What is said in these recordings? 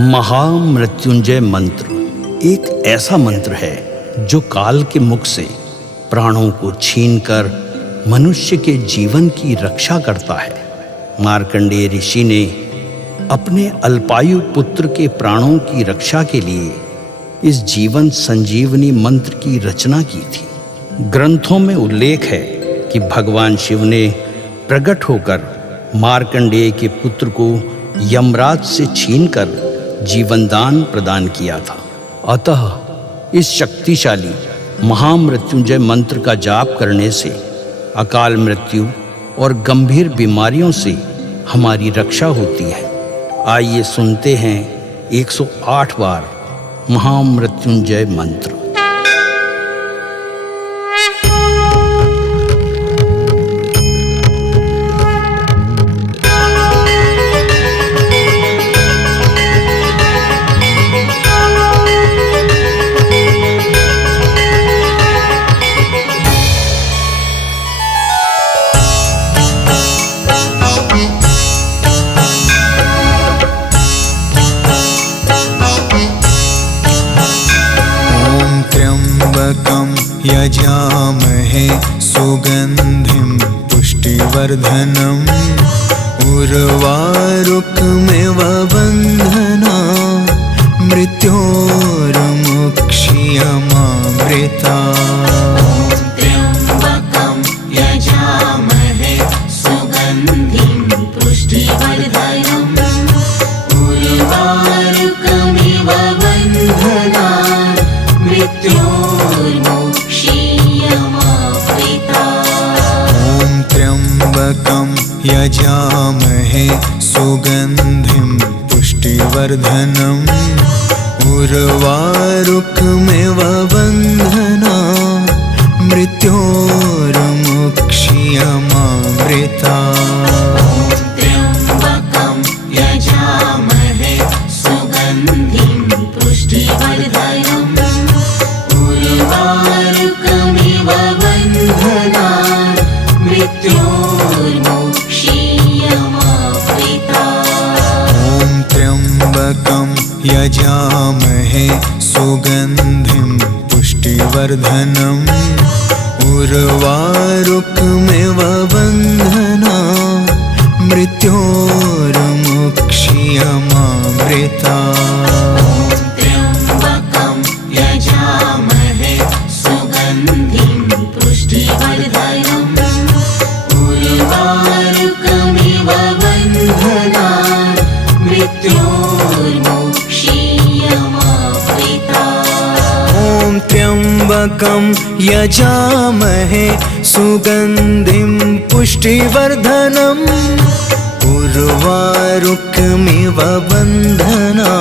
महामृत्युंजय मंत्र एक ऐसा मंत्र है जो काल के मुख से प्राणों को छीनकर मनुष्य के जीवन की रक्षा करता है। मार्कंडेय ऋषि ने अपने अल्पायु पुत्र के प्राणों की रक्षा के लिए इस जीवन संजीवनी मंत्र की रचना की थी। ग्रंथों में उल्लेख है कि भगवान शिव ने प्रकट होकर मार्कंडेय के पुत्र को यमराज से छीनकर जीवनदान प्रदान किया था। अतः इस शक्तिशाली महामृत्युंजय मंत्र का जाप करने से अकाल मृत्यु और गंभीर बीमारियों से हमारी रक्षा होती है। आइए सुनते हैं 108 बार महामृत्युंजय मंत्र। यजामहे सुगंधिं पुष्टिवर्धनम् उर्वारुकमिव बन्धना मृत्योर्मुक्षीयमामृता। त्र्यम्बकं यजामहे सुगन्धिं पुष्टिवर्धनम् उर्वारुकमिव बन्धना त्र्यम्बकं यजामहे सुगन्धिं पुष्टिवर्धनम् उर्वारुकमिव बन्धना मृत्योर्मुक्षीयमामृता। त्र्यम्बकं यजामहे सुगन्धिं पुष्टिवर्धनम् उर्वारुकमिव बन्धना मृत्योर्मुक्षीयमामृता। त्र्यम्बकं यजामहे सुगन्धिं पुष्टिवर्धनम् उर्वारुकमिव बन्धना मृत्योर्मुक्षीयमामृता। त्र्यम्बकं यजामहे सुगन्धिं पुष्टिवर्धनम् उर्वारुकमिव बन्धना मृत्योर्मुक्षीयमामृता। त्र्यम्बकं यजामहे सुगन्धिं पुष्टिवर्धनम् उर्वारुकमिव बन्धना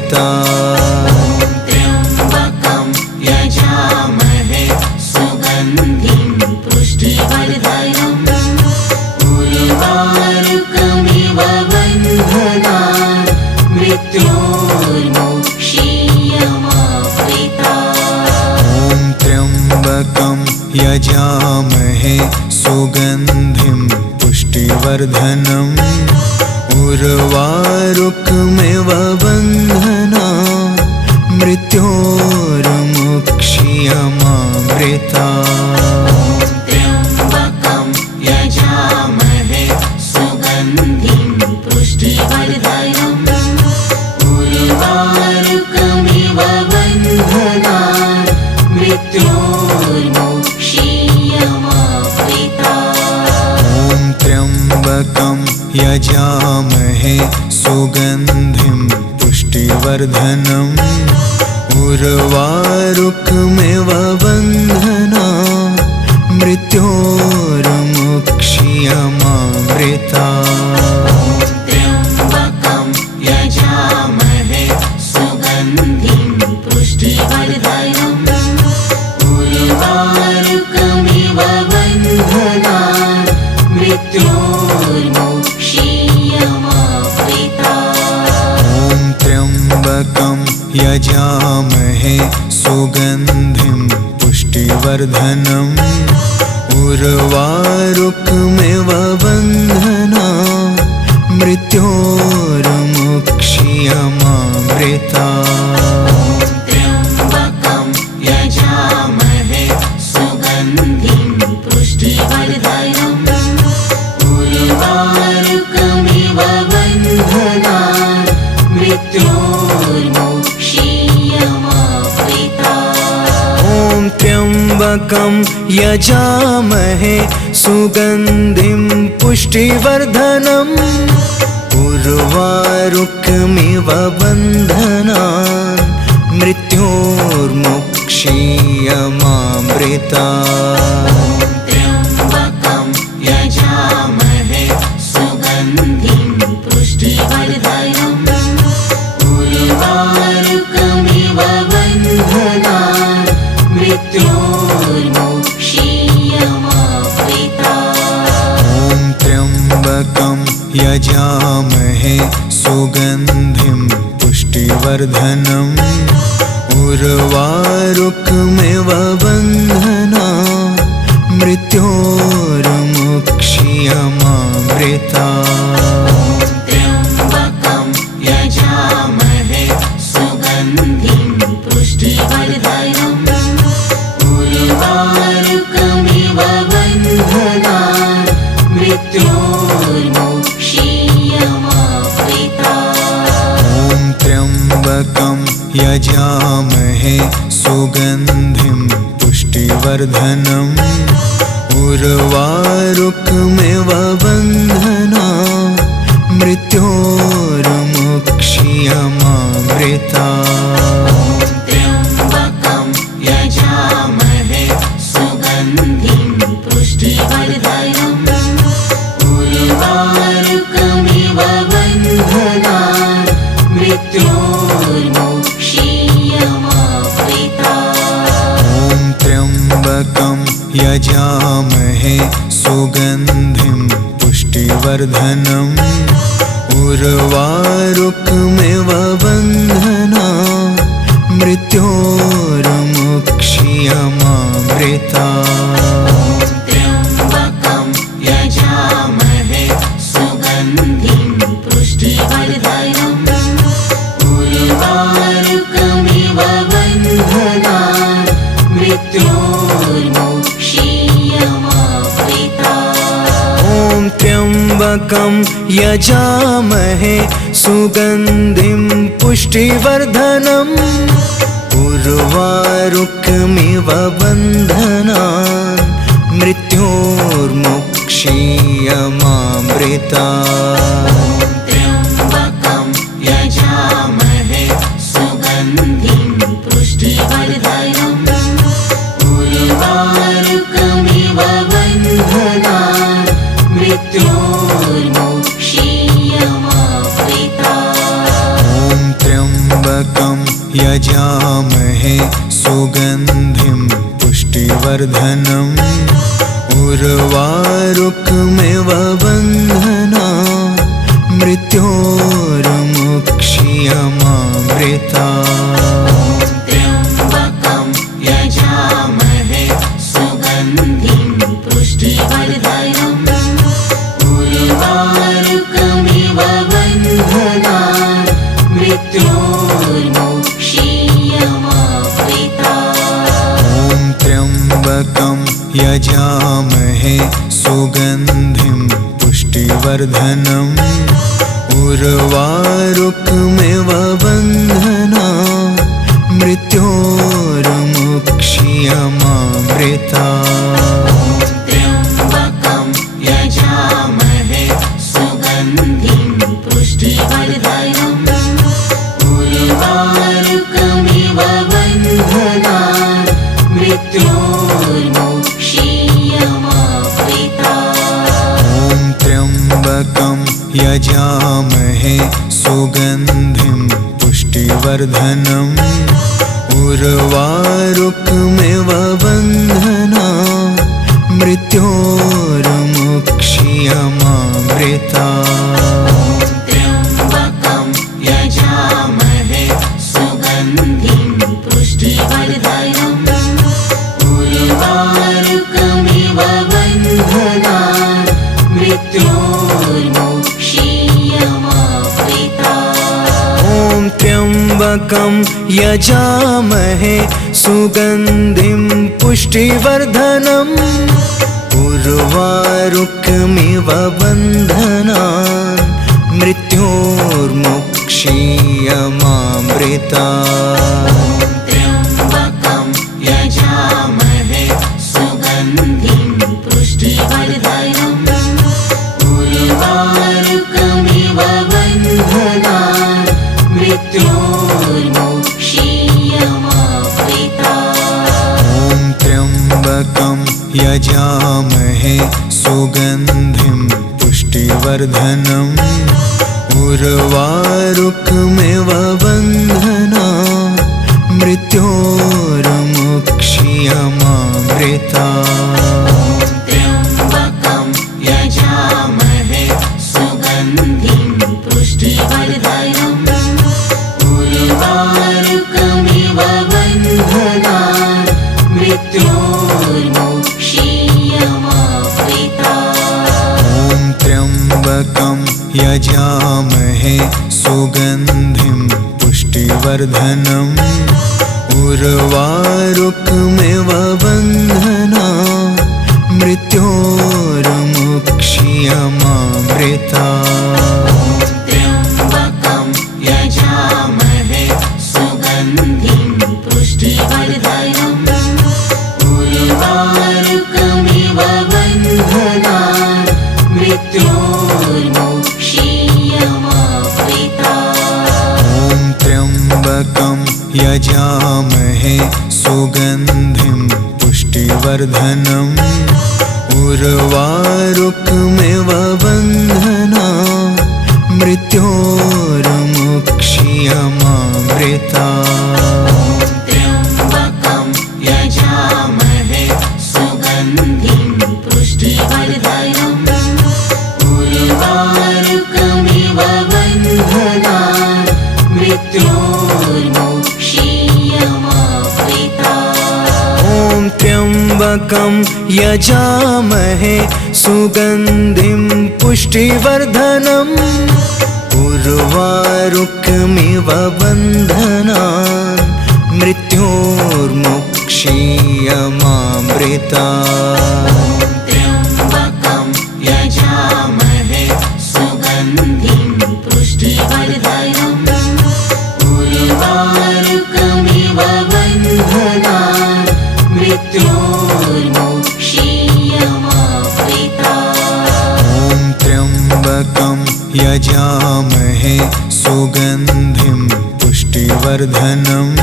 मृत्योर्मुक्षीयमामृता। त्र्यम्बकं यजामहे सुगन्धिं पुष्टिवर्धनम् उर्वारुकमिव बन्धना मृत्योर्मुक्षीयमामृता। त्र्यम्बकं यजामहे सुगन्धिं पुष्टिवर्धनम् उर्वारुकमिव बन्धना मृत्योर्मुक्षीयमामृता। त्र्यम्बकं यजामहे सुगन्धिं पुष्टिवर्धनम् उर्वारुकमिव बन्धना मृत्योर्मुक्षीयमामृता। त्र्यम्बकं यजामहे सुगन्धिं पुष्टिवर्धनम् उर्वारुकमिव बन्धना मृत्योर्मुक्षीयमामृता। त्र्यम्बकं यजामहे सुगन्धिं पुष्टिवर्धनम् उर्वारुकमिव बन्धना मृत्योर्मुक्षीयमामृता। त्र्यम्बकं यजामहे सुगन्धिं पुष्टिवर्धनम् उर्वारुकमिव बन्धना मृत्योर्मुक्षीयमामृता त्र्यम्बकं यजामहे सुगन्धिं पुष्टिवर्धनम् उर्वारुकमिव बन्धनान् मृत्योर्मुक्षीयमामृता ॐ त्र्यम्बकं यजामहे सुगन्धिं पुष्टिवर्धनम् उर्वारुकमिव बन्धनान् मृत्योर्मुक्षीयमामृता त्र्यम्बकं यजामहे सुगन्धिं पुष्टिवर्धनम् उर्वारुकमिव बन्धनान् मृत्योर्मुक्षीयमामृता ॐ त्र्यम्बकं यजामहे सुगन्धिं पुष्टिवर्धनम् उर्वारुकमिव बन्धनान् मृत्योर्मुक्षीयमामृता त्र्यम्बकं यजामहे सुगन्धिं पुष्टिवर्धनम् उर्वारुकमिव बन्धनान् मृत्योर्मुक्षीयमामृता ॐ त्र्यम्बकं यजामहे सुगन्धिं पुष्टिवर्धनम् उर्वारुकमिव बन्धनान् मृत्योर्मुक्षीयमामृता त्र्यम्बकं यजामहे सुगन्धिं पुष्टिवर्धनम् उर्वारुकमिव बन्धनान् मृत्योर्मुक्षीयमामृता ॐ त्र्यम्बकं यजामहे सुगन्धिं पुष्टिवर्धनम् उर्वारुकमिव बन्धनान् मृत्योर्मुक्षीयमामृता त्र्यम्बकं यजामहे सुगन्धिं पुष्टिवर्धनम् उर्वारुकमिव बन्धनान् मृत्योर्मुक्षीयमामृता ॐ त्र्यम्बकं यजामहे सुगन्धिं पुष्टिवर्धनम् उर्वारुकमिव बन्धनान् मृत्योर्मुक्षीयमामृता त्र्यम्बकं यजामहे सुगन्धिं पुष्टिवर्धनम् उर्वारुकमिव बन्धनान् मृत्योर्मुक्षीयमामृता ॐ त्र्यम्बकं यजामहे सुगन्धिं पुष्टिवर्धनम् उर्वारुकमिव बन्धनान् मृत्योर्मुक्षीयमामृता त्र्यम्बकं यजामहे सुगन्धिं पुष्टिवर्धनम् उर्वारुकमिव बन्धनान् मृत्योर्मुक्षीयमामृता ॐ त्र्यम्बकं यजामहे सुगन्धिं पुष्टिवर्धनम् उर्वारुकमिव बन्धनान् मृत्योर्मुक्षीयमामृता त्र्यम्बकं यजामहे सुगन्धिं पुष्टिवर्धनम् उर्वारुकमिव बन्धनान् मृत्योर्मुक्षीयमामृता ॐ त्र्यम्बकं यजामहे सुगन्धिं पुष्टिवर्धनम् उर्वारुकमिव बन्धनान् मृत्योर्मुक्षीयमामृता त्र्यम्बकं यजामहे सुगन्धिं पुष्टिवर्धनम् उर्वारुकमिव बन्धनान् मृत्योर्मुक्षीयमामृता त्र्यम्बकं यजामहे सुगन्धिं पुष्टिवर्धनम् उर्वारुकमिव बन्धनान् मृत्योर्मुक्षीयमामृतात्। त्र्यम्बकं यजामहे सुगन्धिं पुष्टिवर्धनम् उर्वारुकमिव बन्धनान् मृत्योर्मुक्षीयमामृतात्। ॐ त्र्यम्बकं यजामहे सुगन्धिं पुष्टिवर्धनम् उर्वारुकमिव बन्धनान् मृत्योर्मुक्षीयमामृतात्। त्र्यम्बकं यजामहे सुगन्धिं पुष्टिवर्धनम् उर्वारुकमिव बन्धनान् मृत्योर्मुक्षीयमामृतात्। ॐ त्र्यम्बकं यजामहे सुगन्धिं पुष्टिवर्धनम् उर्वारुकमिव बन्धनान् मृत्योर्मुक्षीयमामृतात्। त्र्यम्बकं यजामहे सुगन्धिं पुष्टिवर्धनम् उर्वारुकमिव बन्धनान् मृत्योर्मुक्षीयमामृतात्। ॐ त्र्यम्बकं यजामहे सुगन्धिं पुष्टिवर्धनम् उर्वारुकमिव बन्धनान् मृत्योर्मुक्षीयमामृतात्। त्र्यम्बकं यजामहे सुगन्धिं पुष्टिवर्धनम् उर्वारुकमिव बन्धनान् मृत्योर्मुक्षीयमामृतात्। ॐ त्र्यम्बकं यजामहे सुगन्धिं पुष्टिवर्धनम् उर्वारुकमिव बन्धनान् मृत्योर्मुक्षीयमामृतात्। त्र्यम्बकं यजामहे सुगन्धिं पुष्टिवर्धनम् उर्वारुकमिव बन्धनान् मृत्योर्मुक्षीयमामृतात्। ॐ त्र्यम्बकं यजामहे सुगन्धिं पुष्टिवर्धनम्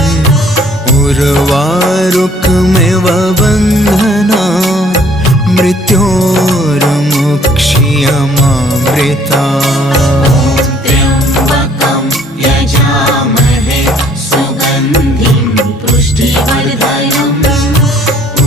उर्वारुकमिव बन्धनान् मृत्योर्मुक्षीयमामृतात्। त्र्यम्बकं यजामहे सुगन्धिं पुष्टिवर्धनम्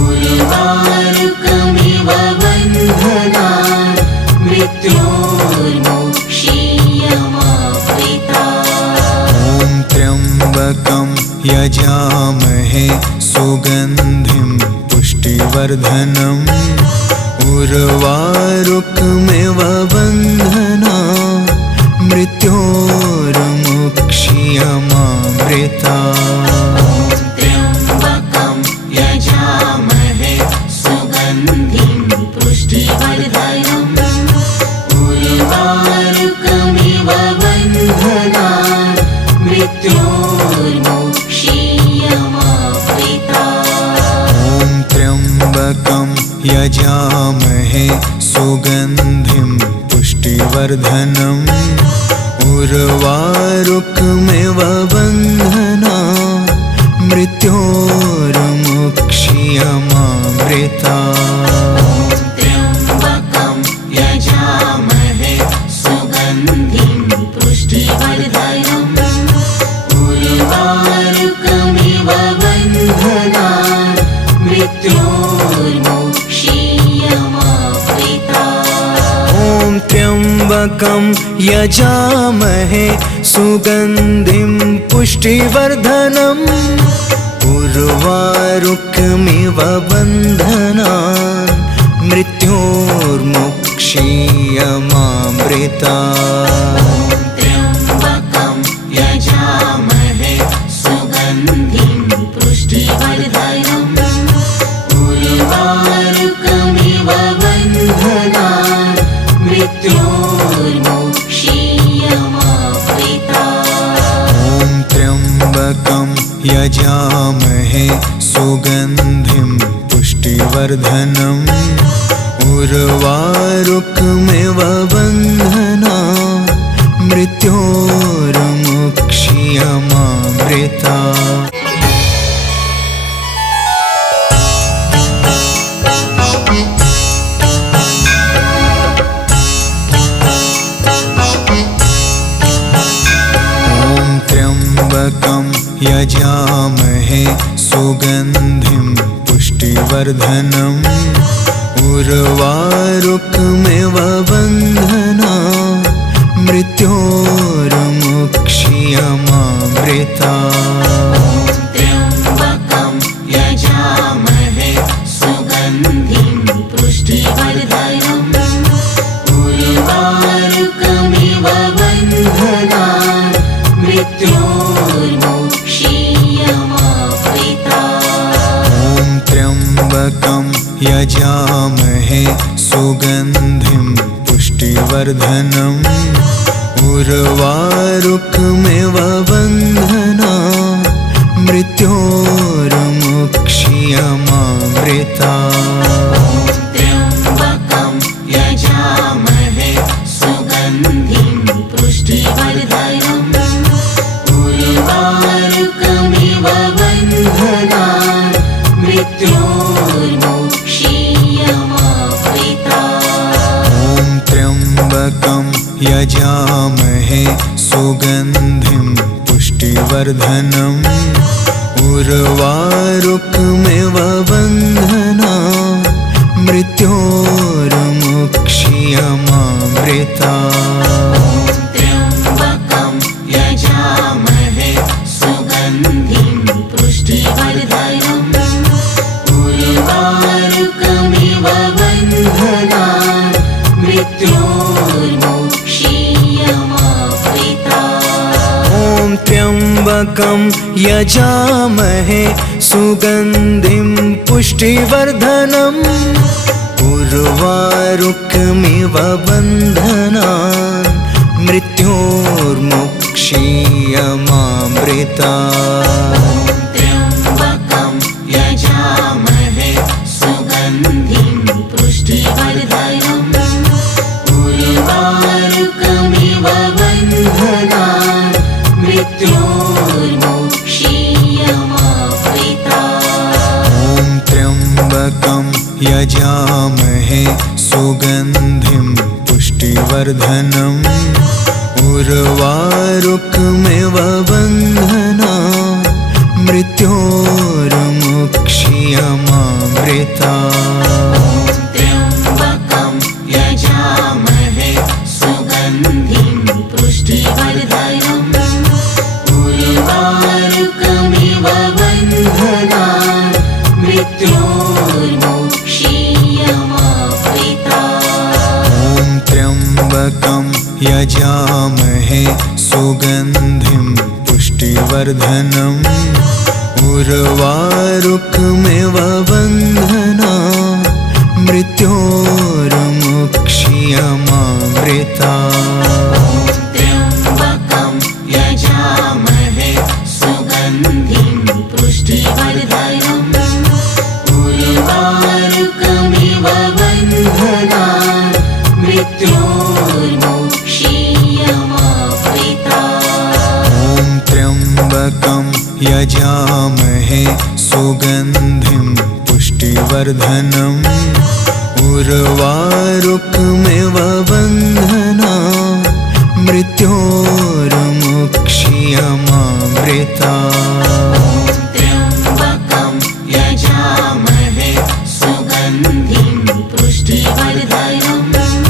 उर्वारुकमिव बन्धनान् मृत्योर्मुक्षीयमामृतात्। ॐ त्र्यम्बकं यजामहे सुगन्धिं पुष्टिवर्धनम् उर्वारुकमिव बन्धनान् मृत्योर्मुक्षीयमामृतात्। त्र्यम्बकं यजामहे सुगन्धिं पुष्टिवर्धनम् उर्वारुकमिव बन्धनान् मृत्योर्मुक्षीयमामृतात्। ॐ त्र्यम्बकं यजामहे सुगन्धिं पुष्टिवर्धनम् उर्वारुकमिव बन्धनान् मृत्योर्मुक्षीयमामृतात्। त्र्यम्बकं यजामहे सुगन्धिं पुष्टिवर्धनम् उर्वारुकमिव बन्धनान् मृत्योर्मुक्षीयमामृतात्। ॐ त्र्यम्बकं यजामहे सुगन्धिं पुष्टिवर्धनम् उर्वारुकमिव बन्धनान् मृत्योर्मुक्षीयमामृतात्। त्र्यम्बकं यजामहे उर्वारुकमिव बन्धनान् मृत्योर्मुक्ष्यमामृता। त्र्यम्बकं यजामहे सुगन्धिं पुष्टिवर्धनम् उर्वारुकमिव बन्धनान् मृत्योर्मुक्ष्यमामृता। त्र्यम्बकं यजामहे सुगन्धिं पुष्टिवर्धनम् उर्वारुकमिव बन्धनान् मृत्योर्मुक्ष्यमामृता। त्र्यम्बकं यजामहे सुगन्धिं पुष्टिवर्धनम् उर्वारुकमिव बन्धनान् मृत्योर्मुक्ष्यमामृता। त्र्यम्बकं यजामहे सुगन्धिं पुष्टिवर्धनम् उर्वारुकमिव बन्धनान् मृत्योर्मुक्ष्यमामृता। त्र्यम्बकं यजामहे सुगन्धिं पुष्टिवर्धनम् उर्वारुकमिव बन्धनान् मृत्योर्मुक्ष्यमामृता। त्र्यम्बकं यजामहे सुगन्धिं पुष्टिवर्धनम् उर्वारुकमिव बन्धनान् मृत्योर्मुक्ष्यमामृता। त्र्यम्बकं यजामहे सुगन्धिं पुष्टिवर्धनम् उर्वारुकमिव बन्धनान् मृत्योर्मुक्ष्यमामृता। त्र्यम्बकं यजामहे सुगन्धिं पुष्टिवर्धनम् उर्वारुकमिव बन्धनान् मृत्योर्मुक्ष्यमामृता। त्र्यम्बकं यजामहे सुगन्धिं पुष्टिवर्धनम् उर्वारुकमिव बन्धनान् मृत्योर्मुक्ष्यमामृता। त्र्यम्बकं यजामहे सुगन्धिं पुष्टिवर्धनम् उर्वारुकमिव बन्धनान् मृत्योर्मुक्ष्यमामृता। त्र्यम्बकं यजामहे सुगन्धिं पुष्टिवर्धनम् उर्वारुकमिव बन्धनान् मृत्योर्मुक्ष्यमामृता। त्र्यम्बकं यजामहे सुगन्धिं पुष्टिवर्धनम् उर्वारुकमिव बन्धनान् मृत्योर्मुक्ष्यमामृता। त्र्यम्बकं यजामहे सुगन्धिं पुष्टिवर्धनम् उर्वारुकमिव बन्धनान् मृत्योर्मुक्ष्यमामृता। त्र्यम्बकं यजामहे सुगन्धिं पुष्टिवर्धनम्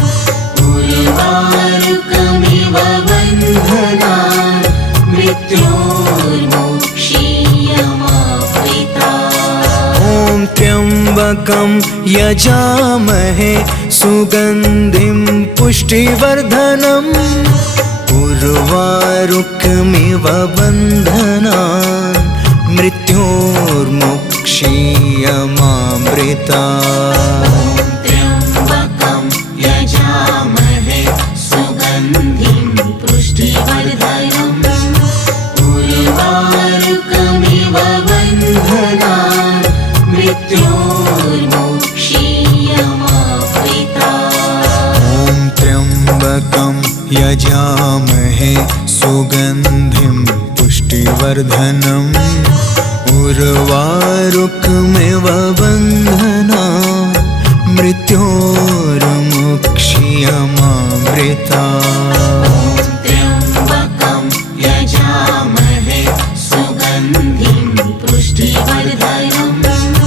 उर्वारुकमिव बन्धनान् मृत्योर्मुक्ष्यमामृता। त्र्यम्बकं यजामहे सुगन्धिं पुष्टिवर्धनम् उर्वारुकमिव बन्धनान् मृत्योर्मुक्ष्यमामृता। त्र्यम्बकं यजामहे सुगन्धिं पुष्टिवर्धनम् उर्वारुकमिव बन्धनान् मृत्योर्मुक्ष्यमामृता। यजामहे सुगन्धिं पुष्टिवर्धनम् उर्वारुकमिव बन्धनान् मृत्योर्मुक्ष्यमामृतात्। त्र्यम्बकं यजामहे सुगन्धिं पुष्टिवर्धनम्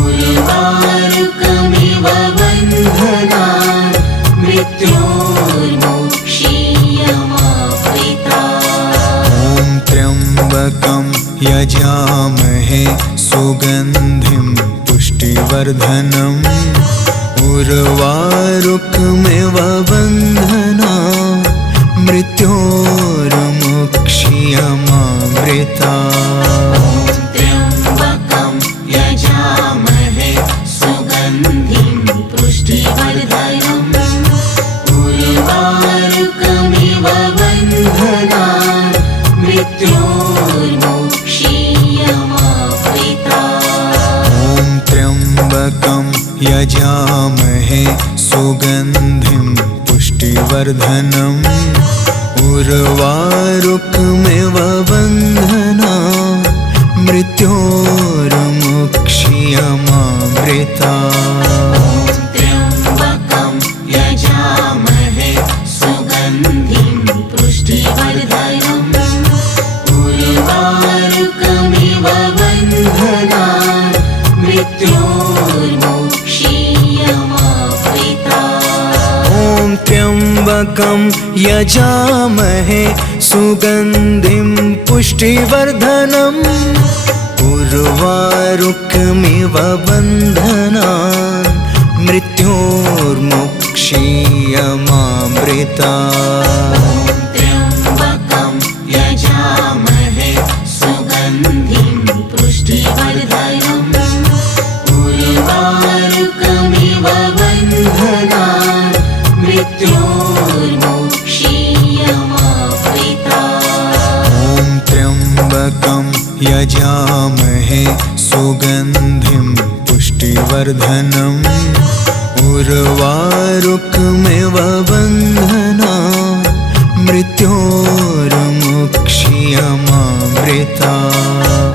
उर्वारुकमिव बन्धनान् मृत्योर्मुक्ष्यमामृतात्। ॐ त्र्यम्बकं यजामहे सुगन्धिं पुष्टिवर्धनम् उर्वारुकमिव बन्धनान् मृत्योर्मुक्ष्यमामृतात्। त्र्यम्बकं यजामहे सुगन्धिं पुष्टिवर्धनम् उर्वारुकमिव बन्धनान् मृत्योर्मुक्ष्यमामृतात्। ॐ त्र्यम्बकं यजामहे सुगन्धिं पुष्टिवर्धनम् उर्वारुकमिव बन्धनान् मृत्योर्मुक्ष्यमामृतात्। त्र्यम्बकं यजामहे सुगन्धिं पुष्टिवर्धनम् उर्वारुकमिव बन्धनान् मृत्योर्मुक्ष्यमामृतात्। ॐ त्र्यम्बकं यजामहे सुगन्धिं पुष्टिवर्धनम् उर्वारुकमिव बन्धनान् मृत्योर्मुक्ष्यमामृतात्। त्र्यम्बकं यजामहे सुगन्धिं पुष्टिवर्धनम् उर्वारुकमिव बन्धनान् मृत्योर्मुक्ष्यमामृतात्। ॐ त्र्यम्बकं यजामहे सुगन्धिं पुष्टिवर्धनम् उर्वारुकमिव बन्धनान् मृत्योर्मुक्ष्यमामृतात्।